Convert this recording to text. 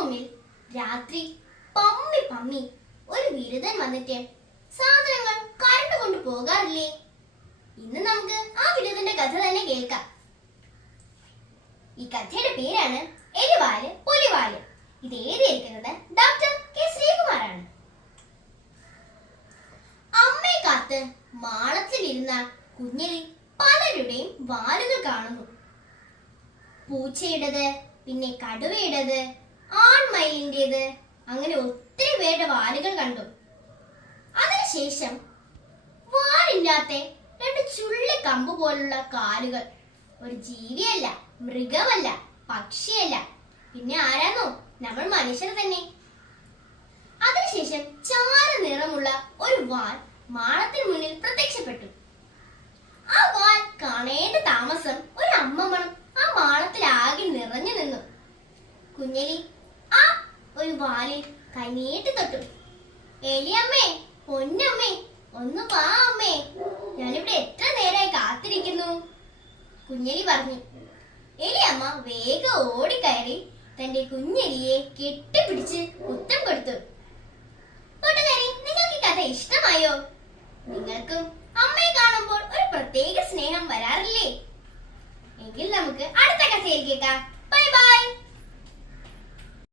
റൂമിൽ രാത്രി പമ്മി പമ്മി ഒരു ബിരുദൻ വന്നിട്ട് സാധനങ്ങൾ കരണ്ട് കൊണ്ട് പോകാറില്ലേ? ഇന്ന് നമുക്ക് ആ ബിരുദന്റെ കഥ തന്നെ കേൾക്കാം. ഈ കഥയുടെ പേരാണ് എരിവാൽ പുലിവാൽ ഇത് എഴുതിയിരിക്കുന്നത് ഡോക്ടർ കെ ശ്രീകുമാറാണ്. അമ്മയെ കാത്ത് മാളത്തിലിരുന്ന കുഞ്ഞിൽ പലരുടെയും വാലുകൾ കാണുന്നു. പൂച്ചയുടേത് പിന്നെ കടുവയുടേത് ആൺമയിലിന്റെത് അങ്ങനെ ഒത്തിരി പേരുടെ വാലുകൾ കണ്ടു. അതിനുശേഷം വാലില്ലാത്ത രണ്ട് ചുള്ളി കമ്പ് പോലുള്ള കാലുകൾ. ഒരു ജീവിയല്ല മൃഗമല്ല പക്ഷിയല്ല. പിന്നെ ആരാന്നോ? നമ്മൾ മനുഷ്യർ തന്നെ. അതിനുശേഷം ചാര നിറമുള്ള ഒരു വാൽ മാളത്തിന് മുന്നിൽ പ്രത്യക്ഷപ്പെട്ടു. ആ വാൽ കാണേണ്ട താമസം ഒരു അമ്മമ്മണം ആ മാളത്തിൽ ആകെ നിറഞ്ഞു നിന്നു. കുഞ്ഞലി ഒരു വാലിൽ കൈനീട്ടി തൊട്ടു. എലിയമ്മേ പൊന്നമ്മേ ഒന്ന് വാ അമ്മേ. ഞാനിവിടെ എത്ര നേരമായി കാത്തിരിക്കുന്നു? കുഞ്ഞലി പറഞ്ഞു. എലിയമ്മ വേഗം ഓടിക്കയറി തന്റെ കുഞ്ഞലിയെ കെട്ടിപ്പിടിച്ച് മുത്തം കൊടുത്തു. കൂട്ടുകാരി നിങ്ങൾക്ക് ഈ കഥ ഇഷ്ടമായോ? നിങ്ങൾക്കും അമ്മയെ കാണുമ്പോൾ ഒരു പ്രത്യേക സ്നേഹം വരാറില്ലേ? എങ്കിൽ നമുക്ക് അടുത്ത കഥയിൽ കേൾക്കാം.